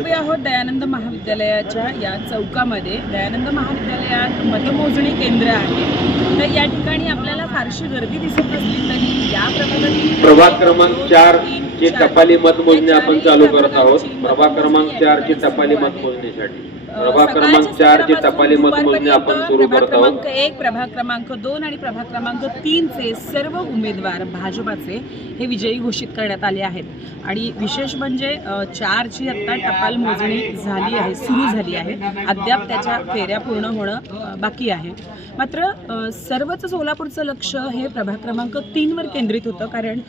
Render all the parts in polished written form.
उभे आहोत दयानंद महाविद्यालयाच्या या चौकामध्ये। दयानंद महाविद्यालयात मतमोजणी केंद्र आहे, तर या ठिकाणी आपल्याला फारशी गर्दी दिसत नसली तरी या प्रभाग क्रमांक 4 ची टपाली मतमोजणी आपण चालू करत आहोत। प्रभाग क्रमांक 4 ची टपाली मतमोजणीसाठी प्रभाग क्रमांक 4 ची टपाली मतमोजणी आपण सुरू करत आहोत। प्रभाग क्रमांक 1, प्रभाग क्रमांक 2 आणि प्रभाग क्रमांक 3 चे सर्व उमेदवार भाजपाचे हे विजयी घोषित करण्यात आले आहेत। आणि विशेष म्हणजे 4 ची आता टपाल मोजणी झाली आहे, सुरू झाली आहे। अद्याप त्याच्या फेऱ्या पूर्ण होणं बाकी आहे। मात्र सर्वच सोलापूरचं लक्ष हे प्रभाग क्रमांक 3 वर केंद्रित होतं, कारण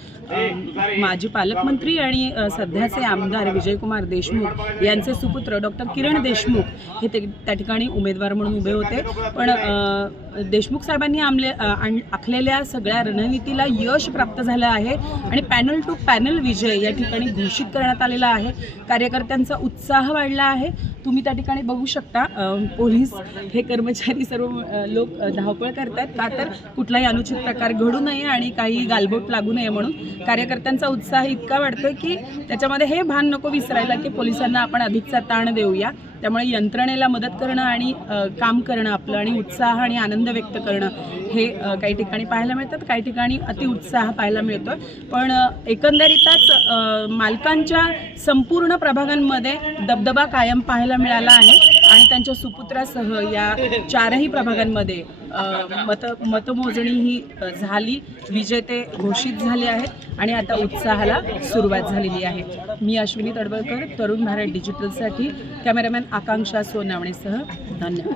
माजी पालकमंत्री आणि सध्याचे आमदार विजयकुमार देशमुख यांचे सुपुत्र डॉक्टर किरण देशमुख हे त्या ठिकाणी उमेदवार म्हणून उभे होते। पण देशमुख साहेबांनी आखलेल्या सगळ्या रणनीतीला यश प्राप्त झालं आहे आणि पॅनल टू पॅनल विजय या ठिकाणी घोषित करण्यात आलेला आहे। कार्यकर्त्यांचा उत्साह वाढला आहे। तुम्ही त्या ठिकाणी बघू शकता, पोलीस हे कर्मचारी सर्व लोक धावपळ करतात, का तर कुठलाही अनुचित प्रकार घडू नये आणि काही गालबोट लागू नये म्हणून। कार्यकर्त्यांचा उत्साह इतका वाढतोय की त्याच्यामध्ये हे भान नको विसरायला की पोलिसांना आपण अधिकचा ताण देऊया। त्यामुळे यंत्रणेला मदत करणं आणि काम करणं आपलं आणि उत्साह आणि आनंद व्यक्त करणं हे काही ठिकाणी पाहायला मिळतात, काही ठिकाणी अतिउत्साह पाहायला मिळतो। पण एकंदरीतच मालकांच्या संपूर्ण प्रभागांमध्ये दबदबा कायम पाहायला मिळाला आहे आणि त्यांच्या सुपुत्रासह या 4ही प्रभागांमध्ये मतमोजणी ही झाली, विजेते घोषित झाले आहेत आणि आता उत्साहाला सुरुवात झालेली आहे। मी अश्विनी तडवळकर, तरुण भारत डिजिटलसाठी कॅमेरामॅन आकांक्षा सोनावणेसह, धन्यवाद।